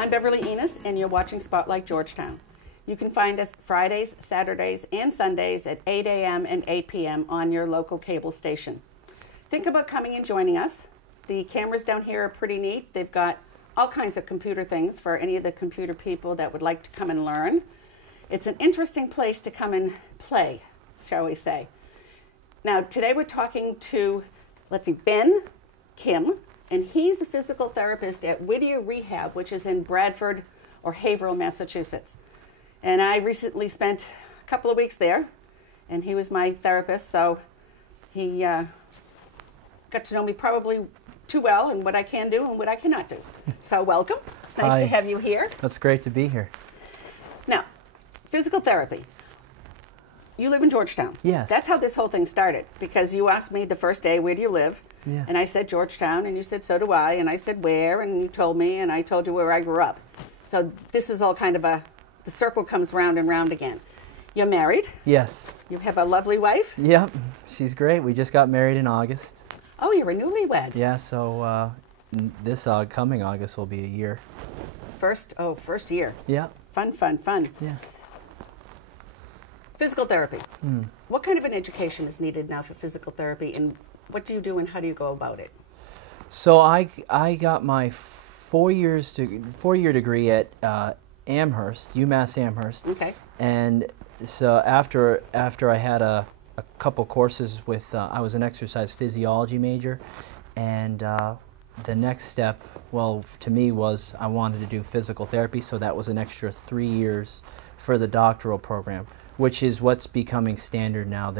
I'm Beverly Enos, and you're watching Spotlight Georgetown. You can find us Fridays, Saturdays, and Sundays at 8 a.m. and 8 p.m. on your local cable station. Think about coming and joining us. The cameras down here are pretty neat. They've got all kinds of computer things for any of the computer people that would like to come and learn. It's an interesting place to come and play, shall we say. Now, today we're talking to, Ben Kim, and he's a physical therapist at WhittierRehab, which is in Bradford or Haverhill, Massachusetts. And I recently spent a couple of weeks there, and he was my therapist, so he got to know me probably too well and what I can do and what I cannot do. So welcome. It's nice Hi. to have you here. That's great to be here. Now, physical therapy. You live in Georgetown. Yes. That's how this whole thing started, because you asked me the first day, where do you live? Yeah. And I said Georgetown, and you said, so do I. And I said, where? And you told me, and I told you where I grew up. So this is all kind of the circle comes round and round again. You're married. Yes. You have a lovely wife. Yep. She's great. We just got married in August. Oh, you're a newlywed. Yeah, so this coming August will be a year. First year. Yeah. Fun, fun, fun. Yeah. Physical therapy. What kind of an education is needed now for physical therapy, and what do you do and how do you go about it? So I got my four-year degree at Amherst, UMass Amherst. Okay. And so after I had a couple courses with, I was an exercise physiology major, and the next step, well, to me was I wanted to do physical therapy, so that was an extra 3 years for the doctoral program, which is what's becoming standard now.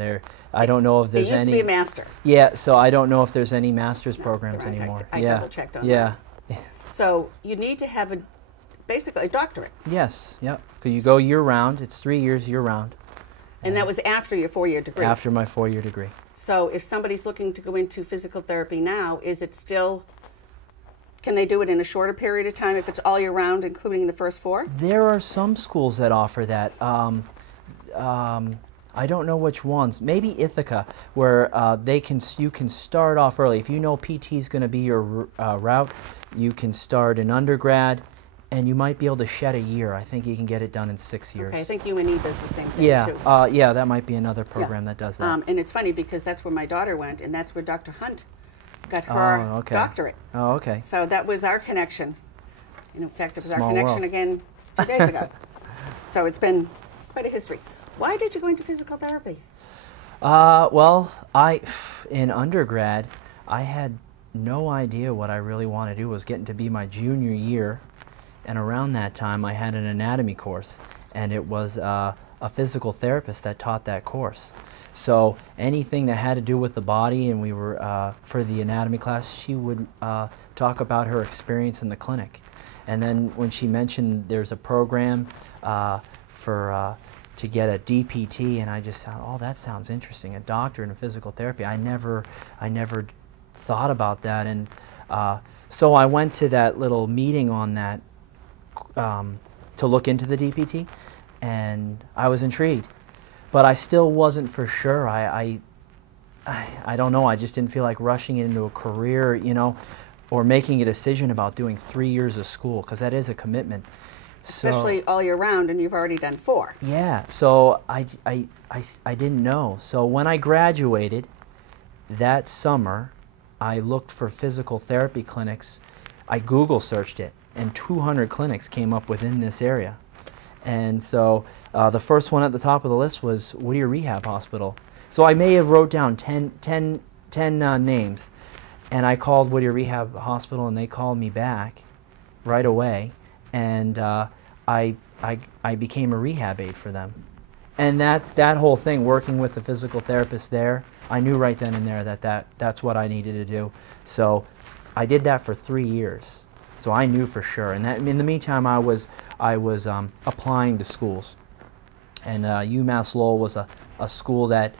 I don't know if there's any. It used to be a master. Yeah, so I don't know if there's any master's programs Right, anymore. I double checked on that. Yeah. So you need to have basically a doctorate. Yes. Yep. Because you go year round. It's 3 years year round. And that was after your 4-year degree. After my 4-year degree. So if somebody's looking to go into physical therapy now, is it still? Can they do it in a shorter period of time if it's all year round, including the first 4? There are some schools that offer that. I don't know which ones. Maybe Ithaca, where you can start off early. If you know PT is going to be your route, you can start in undergrad, and you might be able to shed a year. I think you can get it done in 6 years. Okay, I think UNE does the same thing Yeah, too. yeah, that might be another program that does that. And it's funny because that's where my daughter went, and that's where Dr. Hunt got her doctorate. Oh, okay. So that was our connection. And in fact, it was Small our connection world. again 2 days ago. So it's been quite a history. Why did you go into physical therapy? Well, in undergrad, I had no idea what I really wanted to do. It was getting to be my junior year, and around that time I had an anatomy course, and it was a physical therapist that taught that course. So anything that had to do with the body, and we were, for the anatomy class, she would talk about her experience in the clinic. And then when she mentioned there's a program to get a DPT, and I just thought, oh, that sounds interesting, a doctor in physical therapy. I never thought about that, and so I went to that little meeting on that to look into the DPT, and I was intrigued, but I still wasn't for sure. I don't know, I just didn't feel like rushing into a career, or making a decision about doing 3 years of school, because that is a commitment. Especially all year round, and you've already done 4. Yeah, so I didn't know. So when I graduated that summer, I looked for physical therapy clinics. I Google searched it, and 200 clinics came up within this area. And so the first one at the top of the list was WhittierRehab Hospital. So I may have wrote down 10 names, and I called WhittierRehab Hospital, and they called me back right away. And I became a rehab aide for them. And that whole thing, working with the physical therapist there, I knew right then and there that's what I needed to do. So I did that for 3 years. So I knew for sure. And in the meantime, I was applying to schools. And UMass Lowell was a school that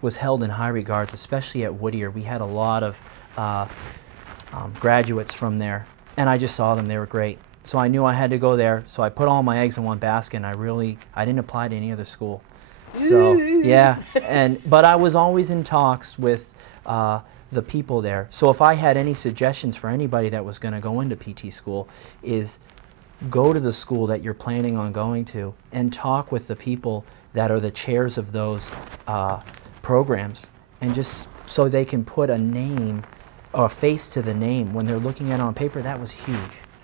was held in high regards, especially at Whittier. We had a lot of graduates from there. And I just saw them. They were great. So I knew I had to go there. So I put all my eggs in one basket, and I didn't apply to any other school. So yeah, but I was always in talks with the people there. So if I had any suggestions for anybody that was going to go into PT school, is go to the school that you're planning on going to and talk with the people that are the chairs of those programs, and just so they can put a name or a face to the name when they're looking at it on paper. That was huge.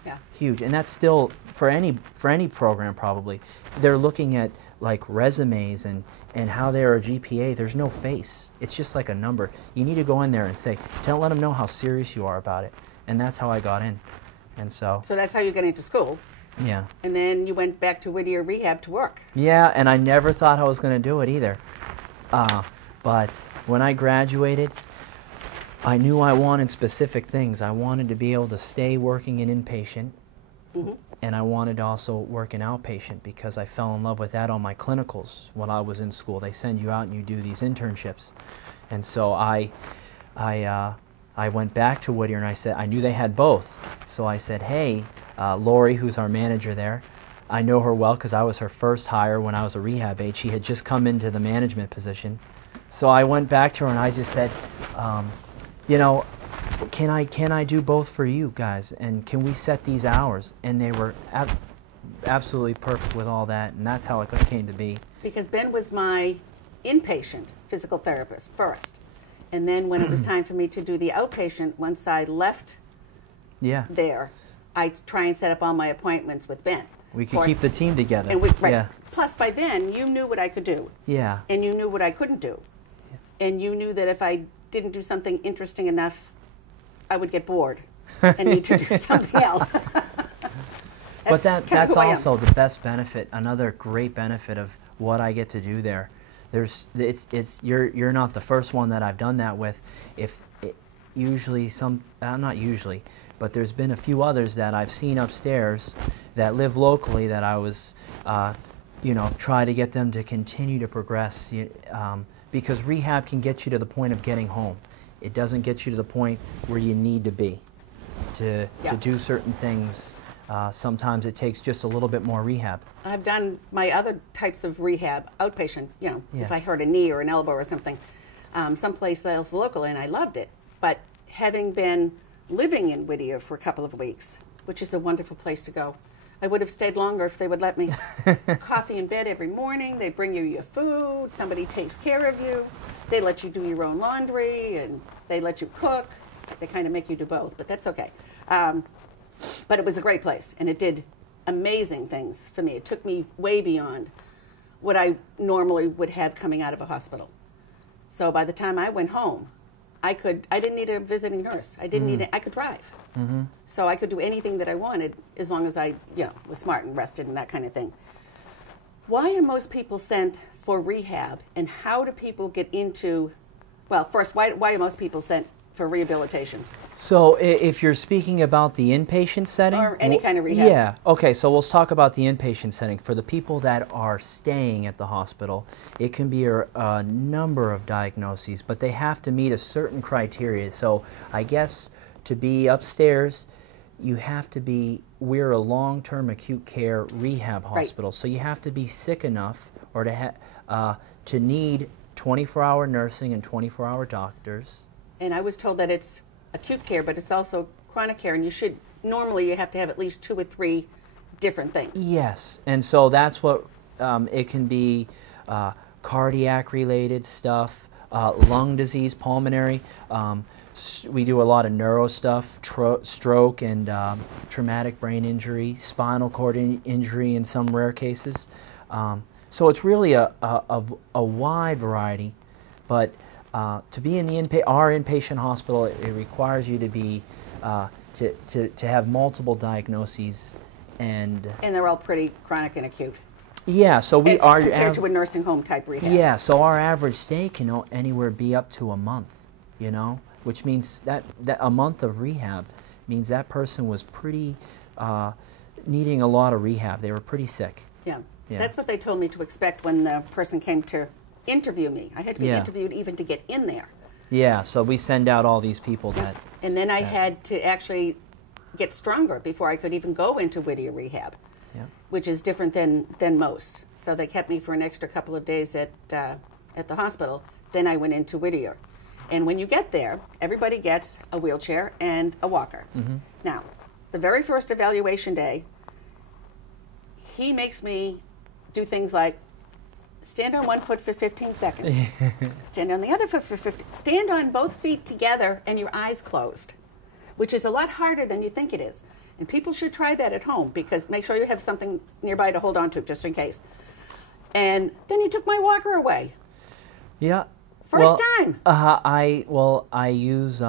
Yeah. Huge. And that's still for any program probably. They're looking at like resumes and how they're a GPA. There's no face. It's just like a number. You need to go in there and say, let them know how serious you are about it. And that's how I got in. And so that's how you got into school. Yeah. And then you went back to WhittierRehab to work. Yeah, and I never thought I was going to do it either. But when I graduated, I knew I wanted specific things. I wanted to be able to stay working in inpatient, and I wanted to also work in outpatient because I fell in love with that on my clinicals when I was in school. They send you out and you do these internships. And so I went back to Whittier and I said, I knew they had both. So I said, hey, Lori, who's our manager there, I know her well because I was her first hire when I was a rehab aide. She had just come into the management position. So I went back to her and I just said, you know, can I do both for you guys, and can we set these hours? And they were absolutely perfect with all that, and that's how it came to be. Because Ben was my inpatient physical therapist first, and then when it was time for me to do the outpatient, once I left there, I try and set up all my appointments with Ben. We could keep the team together. And right. Plus, by then, you knew what I could do. Yeah. And you knew what I couldn't do. Yeah. And you knew that if I didn't do something interesting enough, I would get bored and need to do something else. But that's also the best benefit. Another great benefit of what I get to do there. You're not the first one that I've done that with. Not usually, but there's been a few others that I've seen upstairs that live locally that I was, try to get them to continue to progress. Because rehab can get you to the point of getting home. It doesn't get you to the point where you need to be to do certain things. Sometimes it takes just a little bit more rehab. I've done my other types of rehab, outpatient, if I hurt a knee or an elbow or something, someplace else local, and I loved it. But having been living in Whittier for a couple of weeks, which is a wonderful place to go, I would have stayed longer if they would let me. Coffee in bed every morning, they bring you your food, somebody takes care of you, they let you do your own laundry, and they let you cook. They kind of make you do both, but that's okay. But it was a great place, and it did amazing things for me. It took me way beyond what I normally would have coming out of a hospital. So by the time I went home, I didn't need a visiting nurse. I didn't need I could drive. Mm-hmm. So I could do anything that I wanted as long as I, was smart and rested and that kind of thing. Why are most people sent for rehab, and how do people get into, well, first, why are most people sent for rehabilitation? So if you're speaking about the inpatient setting? Or any kind of rehab. Yeah. Okay, so let's talk about the inpatient setting. For the people that are staying at the hospital, it can be a number of diagnoses, but they have to meet a certain criteria. So I guess to be upstairs, you have to we're a long-term acute care rehab hospital, right. So you have to be sick enough or to need 24-hour nursing and 24-hour doctors. And I was told that it's acute care, but it's also chronic care, and normally you have to have at least 2 or 3 different things. Yes, and so that's what, it can be cardiac-related stuff, lung disease, pulmonary. We do a lot of neuro stuff, stroke and traumatic brain injury, spinal cord injury in some rare cases. So it's really a wide variety, but to be in our inpatient hospital, it requires you to be to have multiple diagnoses, and they're all pretty chronic and acute. Yeah, so we are compared to a nursing home type rehab. Yeah, so our average stay can anywhere be up to a month, which means that a month of rehab means that person was pretty needing a lot of rehab. They were pretty sick. Yeah. That's what they told me to expect when the person came to interview me. I had to be interviewed even to get in there. Yeah, so we send out all these people that... And then I had to actually get stronger before I could even go into WhittierRehab, which is different than most. So they kept me for an extra couple of days at the hospital. Then I went into Whittier. And when you get there, everybody gets a wheelchair and a walker. Mm-hmm. Now, the very first evaluation day, he makes me do things like stand on one foot for 15 seconds, stand on the other foot for 15, stand on both feet together and your eyes closed, which is a lot harder than you think it is. And people should try that at home, because make sure you have something nearby to hold on to just in case. And then he took my walker away. Yeah. First time. I use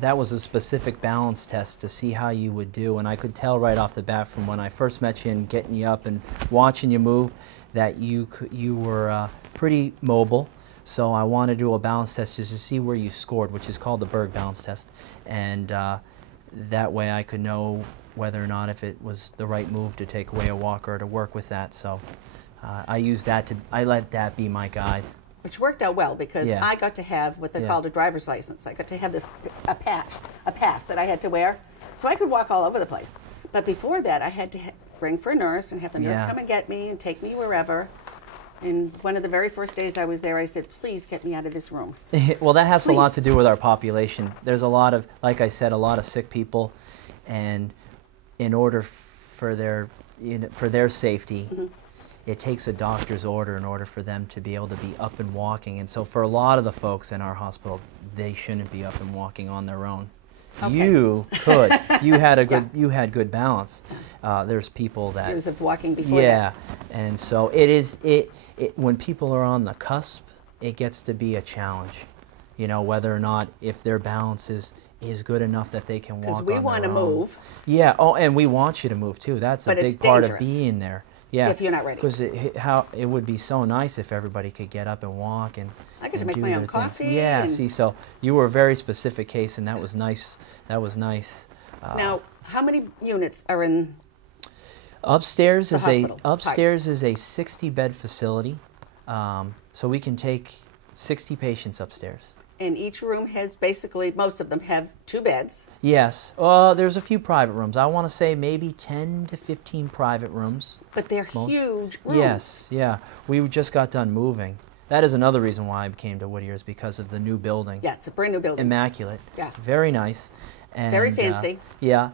that was a specific balance test to see how you would do, and I could tell right off the bat from when I first met you and getting you up and watching you move that you were pretty mobile. So I want to do a balance test just to see where you scored, which is called the Berg balance test, and that way I could know whether or not if it was the right move to take away a walker or to work with that. So I let that be my guide. Which worked out well, because I got to have what they called a driver's license. I got to have a pass that I had to wear, so I could walk all over the place. But before that, I had to ring for a nurse and have the nurse come and get me and take me wherever. And one of the very first days I was there, I said, please get me out of this room. Well, that has a lot to do with our population. There's a lot of, like I said, a lot of sick people, and in order for their safety, it takes a doctor's order in order for them to be able to be up and walking. And so for a lot of the folks in our hospital, they shouldn't be up and walking on their own. Okay. You could. You had a good. You had good balance. There's people that years of walking before that. And so it is. It when people are on the cusp, it gets to be a challenge. You know, whether or not if their balance is good enough that they can walk on their own. Because we want to move. Yeah. Oh, and we want you to move too. That's a big part of being there. Yeah. If you're not ready. Because it would be so nice if everybody could get up and walk and. I get to make my own coffee. Yeah, see, so you were a very specific case, and that was nice. That was nice. Now, how many units are in? Upstairs is a 60-bed facility, so we can take 60 patients upstairs. And each room has basically, most of them have 2 beds. Yes, there's a few private rooms. I want to say maybe 10 to 15 private rooms. But they're huge rooms. Yes, yeah. We just got done moving. That is another reason why I came to Whittier, is because of the new building. Yeah, it's a brand new building. Immaculate. Yeah. Very nice. And, very fancy. Yeah.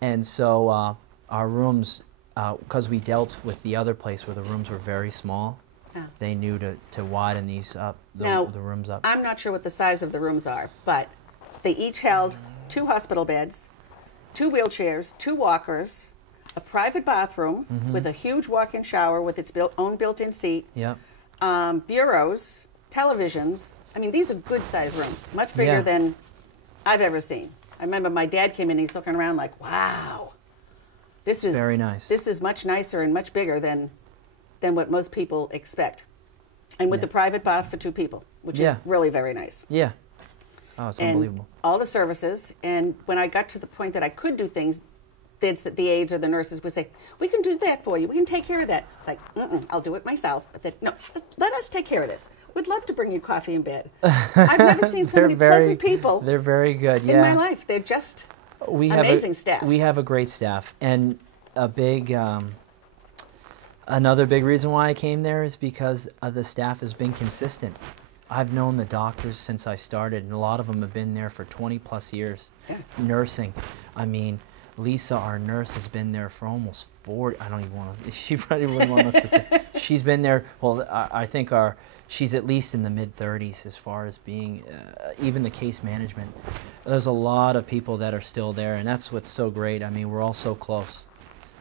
And so our rooms, because we dealt with the other place where the rooms were very small, they knew to widen these up, the rooms up. I'm not sure what the size of the rooms are, but they each held 2 hospital beds, 2 wheelchairs, 2 walkers, a private bathroom with a huge walk-in shower with its own built-in seat. Yeah. Bureaus, televisions. I mean, these are good-sized rooms, much bigger than I've ever seen. I remember my dad came in, he's looking around like, wow, this is very nice. This is much nicer and much bigger than what most people expect. And with the private bath for 2 people, which is really very nice. Yeah. Oh, it's unbelievable. All the services. And when I got to the point that I could do things, the aides or the nurses would say, we can do that for you. We can take care of that. It's like, I'll do it myself. But no, let us take care of this. We'd love to bring you coffee in bed. I've never seen so many pleasant people. They're very good, in my life. They're just amazing staff. We have a great staff. And a big, another big reason why I came there is because the staff has been consistent. I've known the doctors since I started, and a lot of them have been there for 20 plus years. Yeah. Nursing. I mean, Lisa, our nurse, has been there for almost 40. I don't even want to. She probably wouldn't want us to say. She's been there. Well, I think she's at least in the mid-30s as far as being even the case management. There's a lot of people that are still there, and that's what's so great. I mean, we're all so close.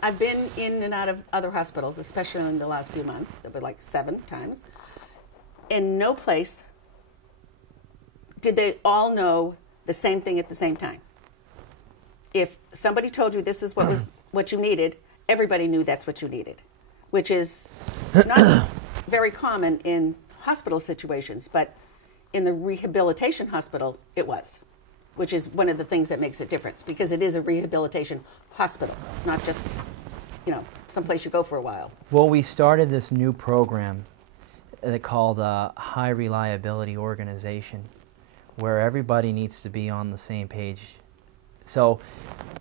I've been in and out of other hospitals, especially in the last few months. There were like 7 times. In no place did they all know the same thing at the same time. If somebody told you this is what you needed, everybody knew that's what you needed, which is not very common in hospital situations, but in the rehabilitation hospital, it was, which is one of the things that makes a difference, because it is a rehabilitation hospital. It's not just, someplace you go for a while. Well, we started this new program called High Reliability Organization, where everybody needs to be on the same page. So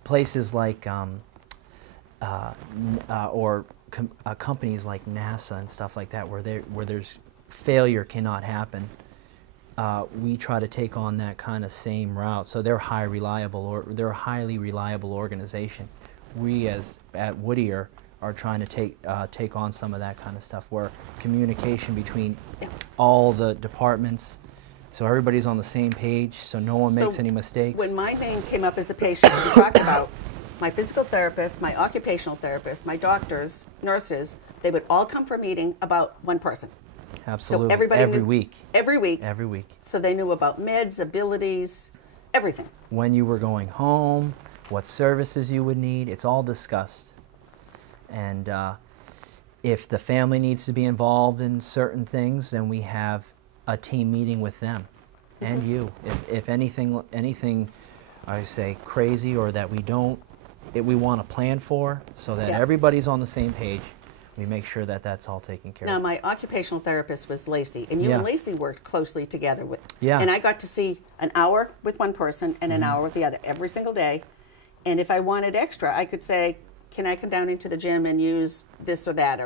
places like, companies like NASA and stuff like that, where there's failure cannot happen, we try to take on that kind of same route. So they're a highly reliable organization. We at Whittier are trying to take on some of that kind of stuff, where communication between all the departments, so everybody's on the same page, so no one makes any mistakes. When my name came up as a patient, we talked about my physical therapist, my occupational therapist, my doctors, nurses, they would all come for a meeting about one person. Absolutely. So everybody every knew, week. Every week. Every week. So they knew about meds, abilities, everything. When you were going home, what services you would need, it's all discussed. And if the family needs to be involved in certain things, then we have a team meeting with them and you. If anything, I say crazy or that we want to plan for, so that everybody's on the same page, we make sure that that's all taken care of. Now, my occupational therapist was Lacey, and you and Lacey worked closely together with. Yeah. And I got to see an hour with one person and an hour with the other every single day. And if I wanted extra, I could say, "Can I come down into the gym and use this or that?"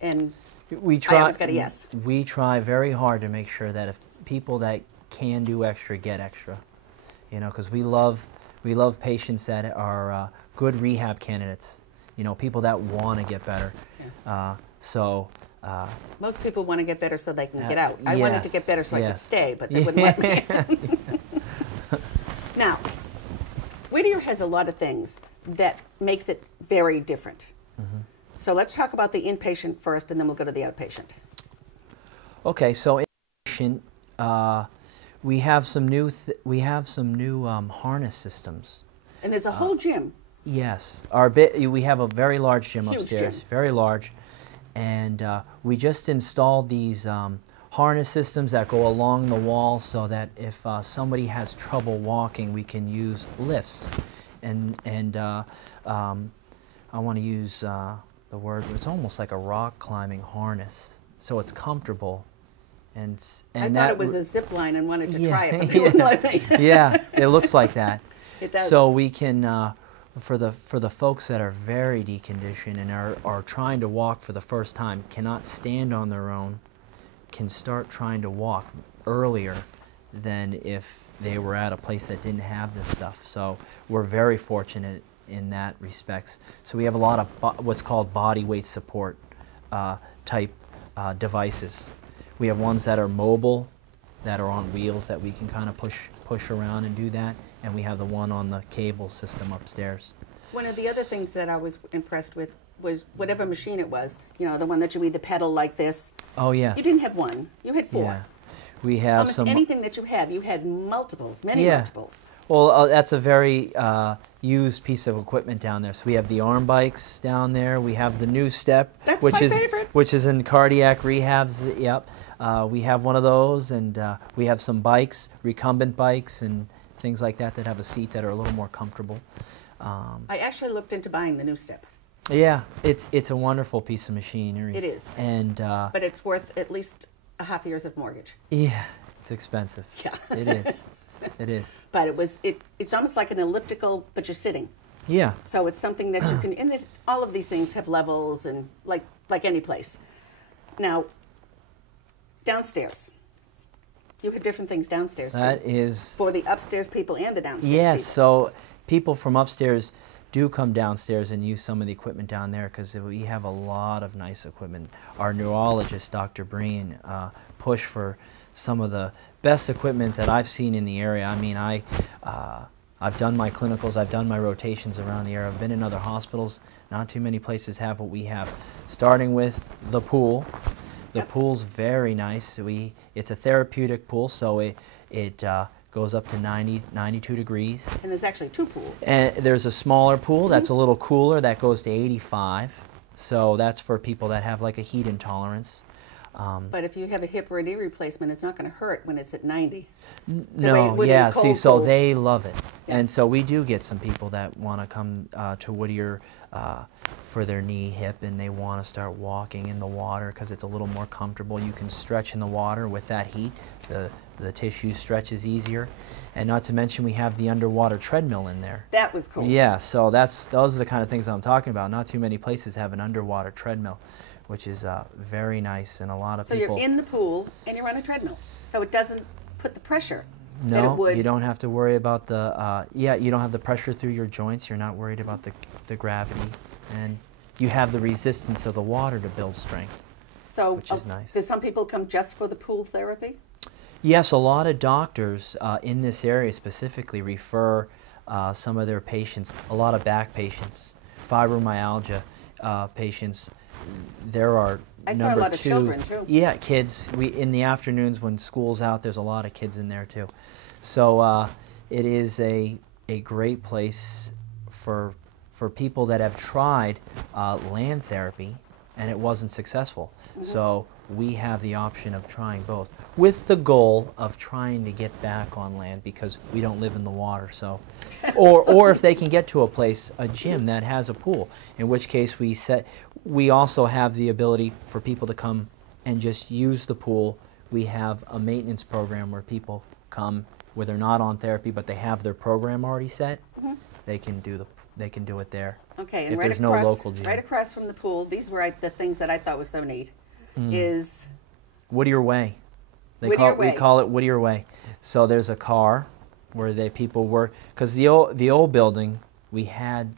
And I always got a yes. We try very hard to make sure that if people that can do extra get extra, you know, because we love patients that are good rehab candidates, you know, people that want to get better. Yeah. Most people want to get better so they can get out. I wanted to get better so I could stay, but they wouldn't let me. Now, Whittier has a lot of things that makes it very different. So let's talk about the inpatient first, and then we'll go to the outpatient. Okay, so inpatient, we have some new harness systems. And there's a whole gym. Yes, we have a very large gym upstairs, very large, and we just installed these harness systems that go along the wall, so that if somebody has trouble walking, we can use lifts, and I want to use the word. It's almost like a rock climbing harness, so it's comfortable. And I thought it was a zip line and wanted to try it, but they wouldn't let me. Yeah, it looks like that. It does. So we can, for the folks that are very deconditioned and are trying to walk for the first time, cannot stand on their own, can start trying to walk earlier than if they were at a place that didn't have this stuff. So we're very fortunate in that respects. So we have a lot of what's called body weight support type devices. We have ones that are mobile, that are on wheels that we can kind of push around and do that, and we have the one on the cable system upstairs. One of the other things that I was impressed with was whatever machine it was, you know, the one that you either pedal like this. Oh, yes. You didn't have one, you had four. Yeah. We have almost anything that you had multiples, many multiples. Well, that's a very used piece of equipment down there. So we have the arm bikes down there. We have the new step, which is in cardiac rehabs. Yep. We have one of those, and we have some bikes, recumbent bikes, and things like that have a seat that are a little more comfortable. I actually looked into buying the new step. Yeah, it's a wonderful piece of machinery. It is. And but it's worth at least a half year's of mortgage. Yeah, it's expensive. Yeah. It is. It is. But it's almost like an elliptical, but you're sitting. Yeah. So it's something that you can, and all of these things have levels, and like any place. Now, downstairs. You have different things downstairs too. That is for the upstairs people and the downstairs yes, people. So people from upstairs do come downstairs and use some of the equipment down there, because we have a lot of nice equipment. Our neurologist, Dr. Breen, pushed for some of the best equipment that I've seen in the area. I mean, I've done my clinicals, I've done my rotations around the area, I've been in other hospitals. Not too many places have what we have. Starting with the pool. The pool's very nice. It's a therapeutic pool, so it goes up to 92 degrees. And there's actually two pools. And there's a smaller pool that's a little cooler that goes to 85. So that's for people that have like a heat intolerance. But if you have a hip or a knee replacement, it's not going to hurt when it's at 90. No, yeah, see, so they love it. Yeah. And so we do get some people that want to come to Whittier for their knee, hip, and they want to start walking in the water because it's a little more comfortable. You can stretch in the water with that heat. The tissue stretches easier. And not to mention we have the underwater treadmill in there. That was cool. Yeah, so those are the kind of things I'm talking about. Not too many places have an underwater treadmill, which is very nice, and a lot of people... So you're in the pool and you're on a treadmill, so it doesn't put the pressure that it would... No, you don't have to worry about the... you don't have the pressure through your joints. You're not worried about the gravity, and you have the resistance of the water to build strength, So, which is nice. do some people come just for the pool therapy? Yes, a lot of doctors in this area specifically refer some of their patients, a lot of back patients, fibromyalgia patients. There are I saw a number lot of two, children, too. Yeah, kids. In the afternoons when school's out, there's a lot of kids in there too. So it is a great place for people that have tried land therapy and it wasn't successful. So we have the option of trying both, with the goal of trying to get back on land because we don't live in the water. So, or if they can get to a place, a gym that has a pool, in which case we also have the ability for people to come and just use the pool. We have a maintenance program where people come where they're not on therapy, but they have their program already set. They can do it there. Okay, and if right there's across, no local gym. right across from the pool, these were the things that I thought was so neat, is Whittier Way. We Way. call it Whittier Way. So there's a car where people work, because the old building, we had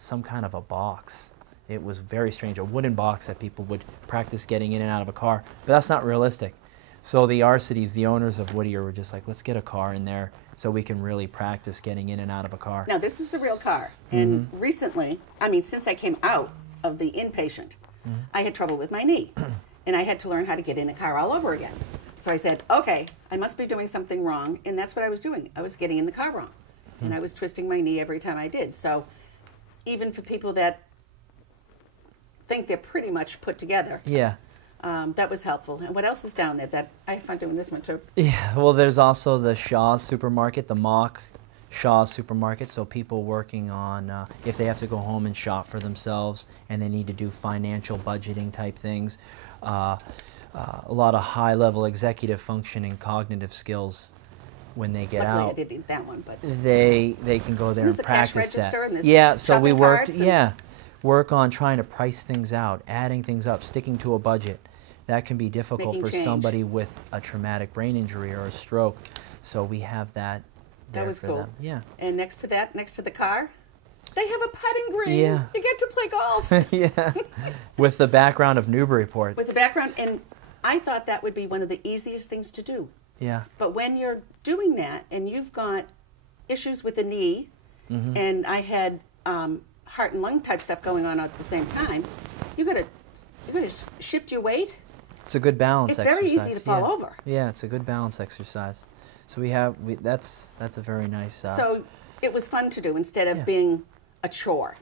some kind of a box. It was very strange, a wooden box that people would practice getting in and out of a car, but that's not realistic. So the Arcides, the owners of Whittier, were just like, let's get a car in there so we can really practice getting in and out of a car. Now, this is a real car. And recently, I mean, since I came out of the inpatient, I had trouble with my knee. And I had to learn how to get in a car all over again. So I said, okay, I must be doing something wrong. And that's what I was doing. I was getting in the car wrong. And I was twisting my knee every time I did. So even for people that think they're pretty much put together, Yeah. that was helpful. And what else is down there that I had fun doing this one too? Yeah, well, there's also the Shaw's supermarket, the mock Shaw's supermarket, so people working on if they have to go home and shop for themselves and they need to do financial budgeting type things. A lot of high-level executive functioning cognitive skills when they get Luckily, out. I didn't eat that one, but They can go there there's and a cash practice that. register and there's Yeah, so we shopping worked. carts and- Yeah, work on trying to price things out, adding things up, sticking to a budget. That can be difficult Making for change. somebody with a traumatic brain injury or a stroke. So we have that there that was for cool. them. Yeah. And next to that, next to the car, they have a putting green. Yeah. You get to play golf. Yeah. With the background of Newburyport. With the background, and I thought that would be one of the easiest things to do. Yeah. But when you're doing that and you've got issues with the knee, and I had heart and lung type stuff going on at the same time, you got to shift your weight. It's a good balance It's exercise. very easy to fall yeah. over. Yeah, it's a good balance exercise. So that's a very nice. So it was fun to do instead of Yeah. being a chore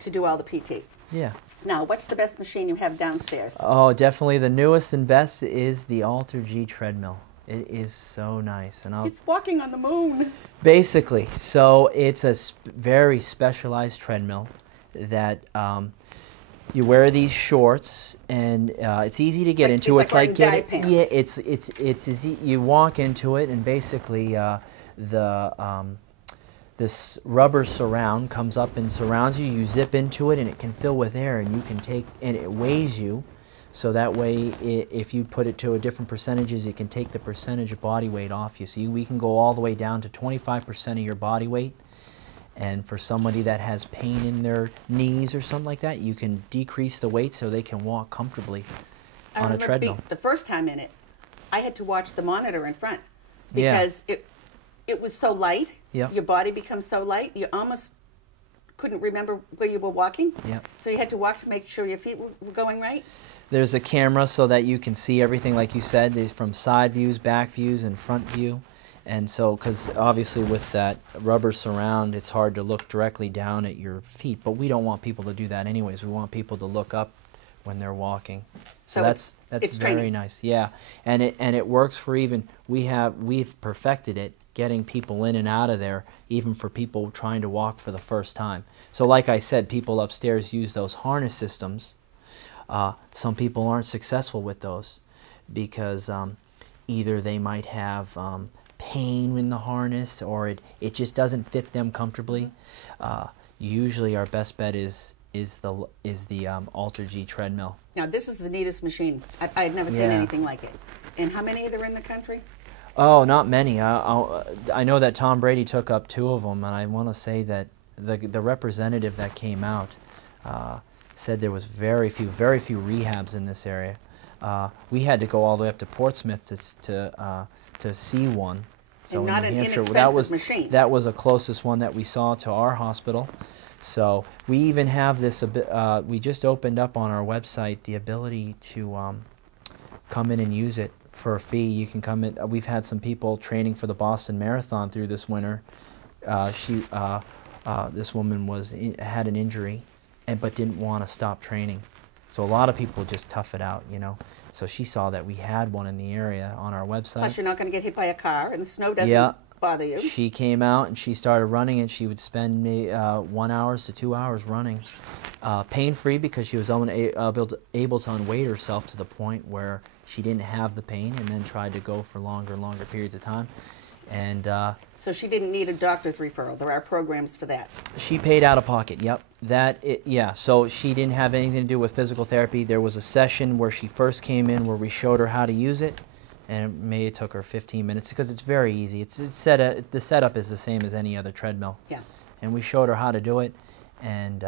to do all the PT. Yeah. Now, what's the best machine you have downstairs? Oh, definitely the newest and best is the Alter G treadmill. It is so nice, and He's walking on the moon. basically, so it's a very specialized treadmill that you wear these shorts, and it's easy to get into. It's like wearing dye pants. Yeah, it's easy. You walk into it, and basically this rubber surround comes up and surrounds you. You zip into it, and it can fill with air, and you can take, and it weighs you. So that way, if you put it to a different percentages, it can take the percentage of body weight off you. So we can go all the way down to 25% of your body weight. And for somebody that has pain in their knees or something like that, you can decrease the weight so they can walk comfortably I on a remember treadmill. the first time in it, I had to watch the monitor in front Yeah. because it was so light. Yep. Your body becomes so light, you almost couldn't remember where you were walking. Yep. So you had to walk to make sure your feet were going right. There's a camera so that you can see everything, like you said. There's from side views, back views, and front view. And so, because obviously with that rubber surround, it's hard to look directly down at your feet. But we don't want people to do that anyways. We want people to look up when they're walking. So that's it's very training. nice. Yeah, and it works for even we've perfected it, getting people in and out of there, even for people trying to walk for the first time. So like I said, people upstairs use those harness systems. Some people aren't successful with those because either they might have pain in the harness or it just doesn't fit them comfortably. Usually our best bet is the Alter G treadmill. Now, this is the neatest machine. I had never seen Yeah. anything like it. And how many are there in the country? Oh, not many. I know that Tom Brady took up 2 of them, and I want to say that the representative that came out said there was very few rehabs in this area. We had to go all the way up to Portsmouth to see one. So and not in an New Hampshire, inexpensive machine. That was the closest one that we saw to our hospital. So we even have this. We just opened up on our website the ability to come in and use it for a fee. You can come in. We've had some people training for the Boston Marathon through this winter. This woman had an injury, but didn't want to stop training. So a lot of people just tough it out, you know. So she saw that we had one in the area on our website. Plus, you're not going to get hit by a car, and the snow doesn't bother you. She came out and she started running, and she would spend 1 hour to 2 hours running, pain-free, because she was able to unweight herself to the point where she didn't have the pain, and then tried to go for longer and longer periods of time. And so she didn't need a doctor's referral. There are programs for that. She paid out of pocket. Yep. Yeah. So she didn't have anything to do with physical therapy. There was a session where she first came in where we showed her how to use it, and it took her 15 minutes because it's very easy. The setup is the same as any other treadmill. Yeah. And we showed her how to do it, and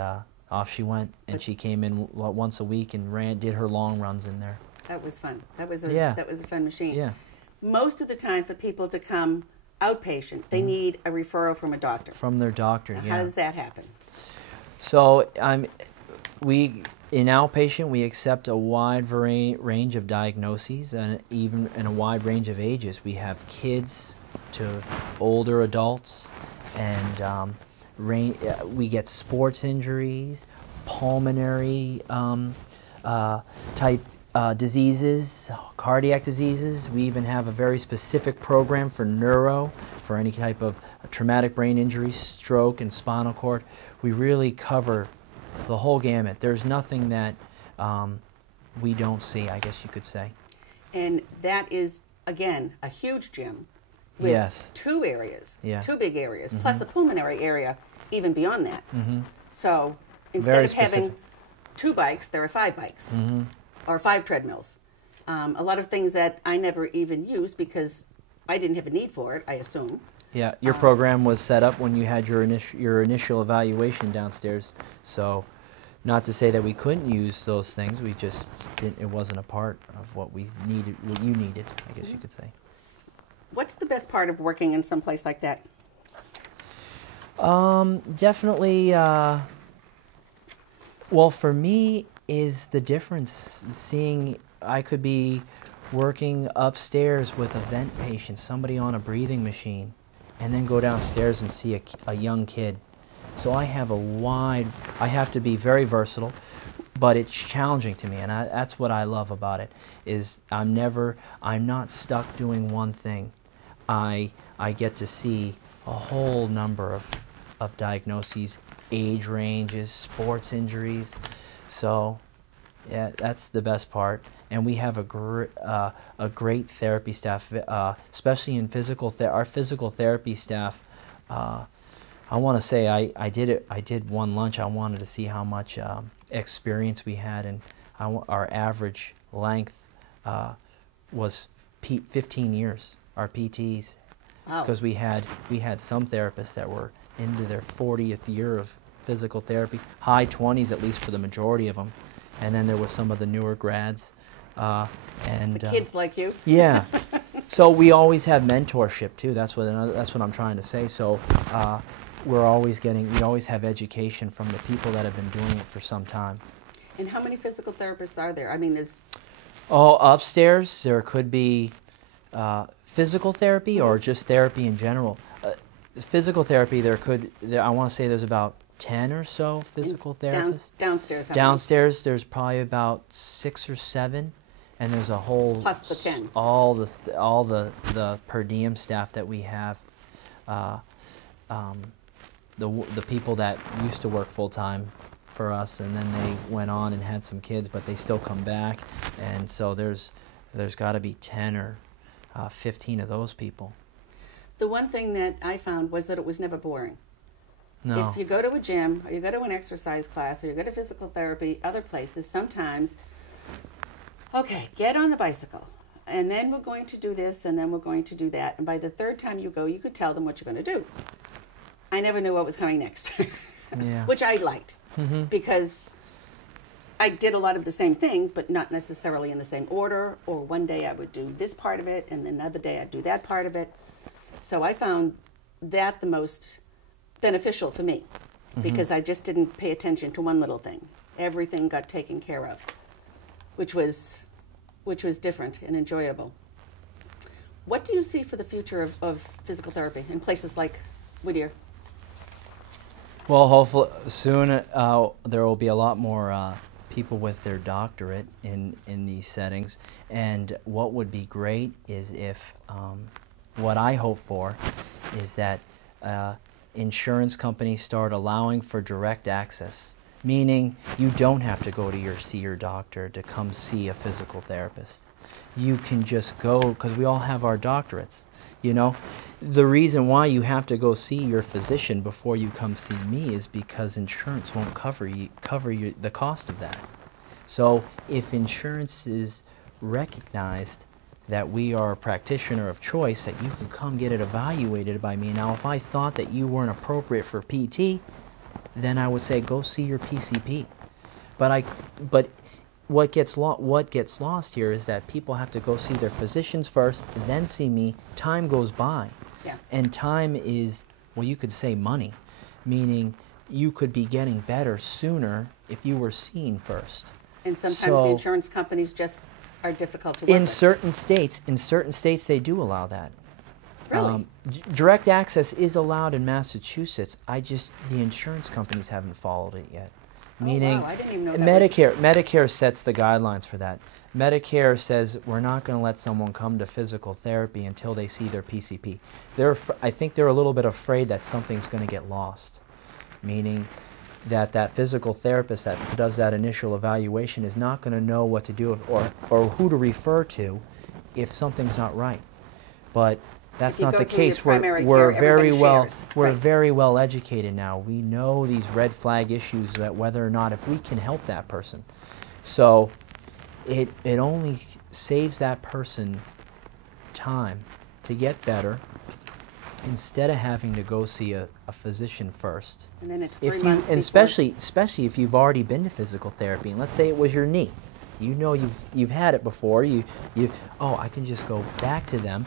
off she went. And she came in once a week and did her long runs in there. That was fun. That was a fun machine. Yeah. Most of the time, for people to come outpatient, they need a referral from a doctor. From their doctor, yeah. How does that happen? So in outpatient, we accept a wide range of diagnoses and even in a wide range of ages. We have kids to older adults, and we get sports injuries, pulmonary type diseases, cardiac diseases. We even have a very specific program for neuro, for any type of traumatic brain injury, stroke, and spinal cord. We really cover the whole gamut. There's nothing that we don't see, I guess you could say. And that is, again, a huge gym with two areas, two big areas, plus a pulmonary area even beyond that. So instead of having 2 bikes, there are 5 bikes. Or 5 treadmills. A lot of things that I never even used because I didn't have a need for it, I assume. Yeah, your program was set up when you had your initial evaluation downstairs. So, not to say that we couldn't use those things, we just didn't. It wasn't a part of what we needed. What you needed, I guess you could say. What's the best part of working in some place like that? Definitely. Well, for me, is the difference seeing I could be working upstairs with a vent patient, somebody on a breathing machine, and then go downstairs and see a young kid. So I have I have to be very versatile, but it's challenging to me, and that's what I love about it, is I'm not stuck doing one thing. I get to see a whole number of diagnoses, age ranges, sports injuries. So, yeah, that's the best part. And we have a great therapy staff, especially in our physical therapy staff. I want to say I did one lunch. I wanted to see how much experience we had, and our average length was 15 years. Our PTs, because we had some therapists that were into their 40th year of physical therapy, high 20s at least for the majority of them, and then there were some of the newer grads, and the kids like you. Yeah. So we always have mentorship too. That's what I'm trying to say. So we always have education from the people that have been doing it for some time. And how many physical therapists are there? I mean, there's. Oh, upstairs there could be physical therapy or just therapy in general. Physical therapy, I want to say there's about 10 or so physical therapists. Downstairs, how downstairs, there's probably about 6 or 7, and there's a whole plus the 10. All the per diem staff that we have. The people that used to work full time for us, and then they went on and had some kids, but they still come back, and so there's got to be 10 or 15 of those people. The one thing that I found was that it was never boring. No. If you go to a gym, or you go to an exercise class, or you go to physical therapy, other places, sometimes, okay, get on the bicycle, and then we're going to do this, and then we're going to do that. And by the 3rd time you go, you could tell them what you're going to do. I never knew what was coming next, Yeah. which I liked, because I did a lot of the same things, but not necessarily in the same order, or one day I would do this part of it, and another day I'd do that part of it. So I found that the most beneficial for me, because I just didn't pay attention to one little thing. Everything got taken care of, which was different and enjoyable. What do you see for the future of physical therapy in places like Whittier? Well, hopefully soon there will be a lot more people with their doctorate in these settings. And what would be great is if, what I hope for is that insurance companies start allowing for direct access, meaning you don't have to go to see your doctor to come see a physical therapist. You can just go, because we all have our doctorates, you know. The reason why you have to go see your physician before you come see me is because insurance won't cover the cost of that. So if insurance is recognized that we are a practitioner of choice, that you can come get it evaluated by me. Now, if I thought that you weren't appropriate for PT, then I would say go see your PCP. But what gets lost here is that people have to go see their physicians first, then see me. Time goes by. Yeah. And time is, well, you could say money, meaning you could be getting better sooner if you were seen first. And sometimes the insurance companies just are difficult to work with. In certain states they do allow that. Really? Direct access is allowed in Massachusetts. The insurance companies haven't followed it yet. Meaning, wow, I didn't even know that Medicare sets the guidelines for that. Medicare says we're not going to let someone come to physical therapy until they see their PCP. I think they're a little bit afraid that something's going to get lost, meaning that physical therapist that does that initial evaluation is not going to know what to do or who to refer to if something's not right. But that's not the case. We're very well educated now. We know these red flag issues, that whether or not if we can help that person. So it only saves that person time to get better instead of having to go see a physician first. And then it's 3 months before. Especially if you've already been to physical therapy, and let's say it was your knee. You know you've had it before. I can just go back to them,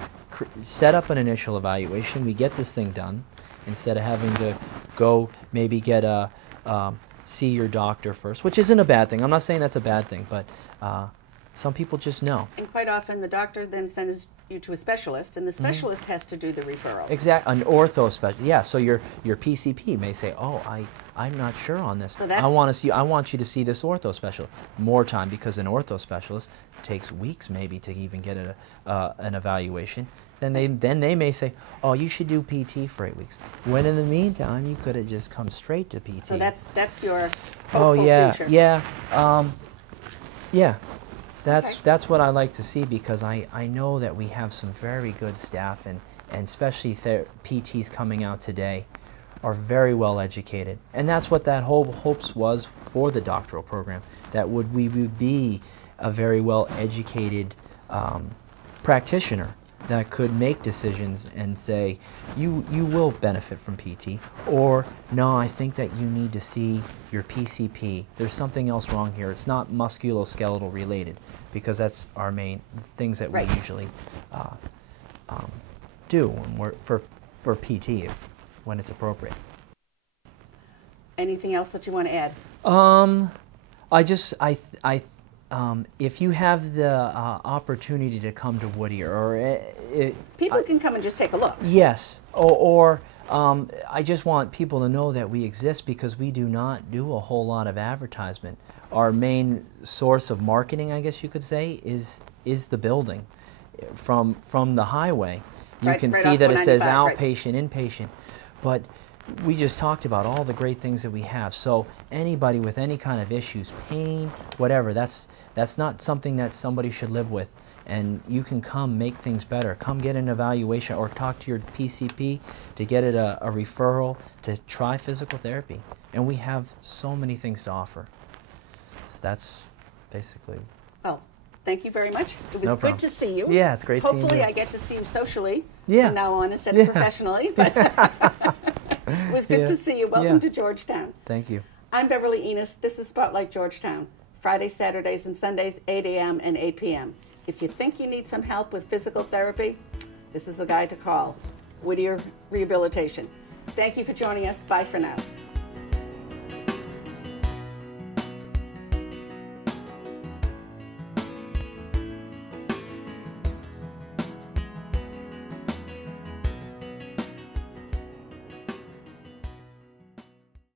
set up an initial evaluation. We get this thing done instead of having to go maybe get see your doctor first, which isn't a bad thing. I'm not saying that's a bad thing, but some people just know. And quite often the doctor then sends you to a specialist, and the specialist has to do the referral. Exactly, an ortho specialist. Yeah, so your PCP may say, "Oh, I'm not sure on this. So I want you to see this ortho specialist." More time, because an ortho specialist takes weeks maybe to even get an evaluation. Then they may say, "Oh, you should do PT for 8 weeks." When in the meantime, you could have just come straight to PT. So that's your hopeful future. Yeah. That's what I like to see, because I know that we have some very good staff, and especially PTs coming out today are very well educated. And that's what that whole hopes was for the doctoral program, that we would be a very well educated practitioner that could make decisions and say, you will benefit from PT, or no, I think that you need to see your PCP. There's something else wrong here. It's not musculoskeletal related, because that's our main things that we usually do when for PT when it's appropriate. Anything else that you want to add? If you have the opportunity to come to Whittier, people can come and just take a look. Yes, I just want people to know that we exist, because we do not do a whole lot of advertisement. Our main source of marketing, I guess you could say, is the building. From the highway, you can see that it says outpatient, inpatient, but we just talked about all the great things that we have. So anybody with any kind of issues, pain, whatever, that's not something that somebody should live with. And you can come make things better. Come get an evaluation, or talk to your PCP to get it a referral to try physical therapy. And we have so many things to offer. So that's basically. Well, thank you very much. It was good to see you. Yeah, it's great seeing you. Hopefully I get to see you socially from now on instead of professionally. But it was good to see you. Welcome to Georgetown. Thank you. I'm Beverly Enos. This is Spotlight Georgetown. Fridays, Saturdays, and Sundays, 8 a.m. and 8 p.m. If you think you need some help with physical therapy, this is the guy to call, Whittier Rehabilitation. Thank you for joining us. Bye for now.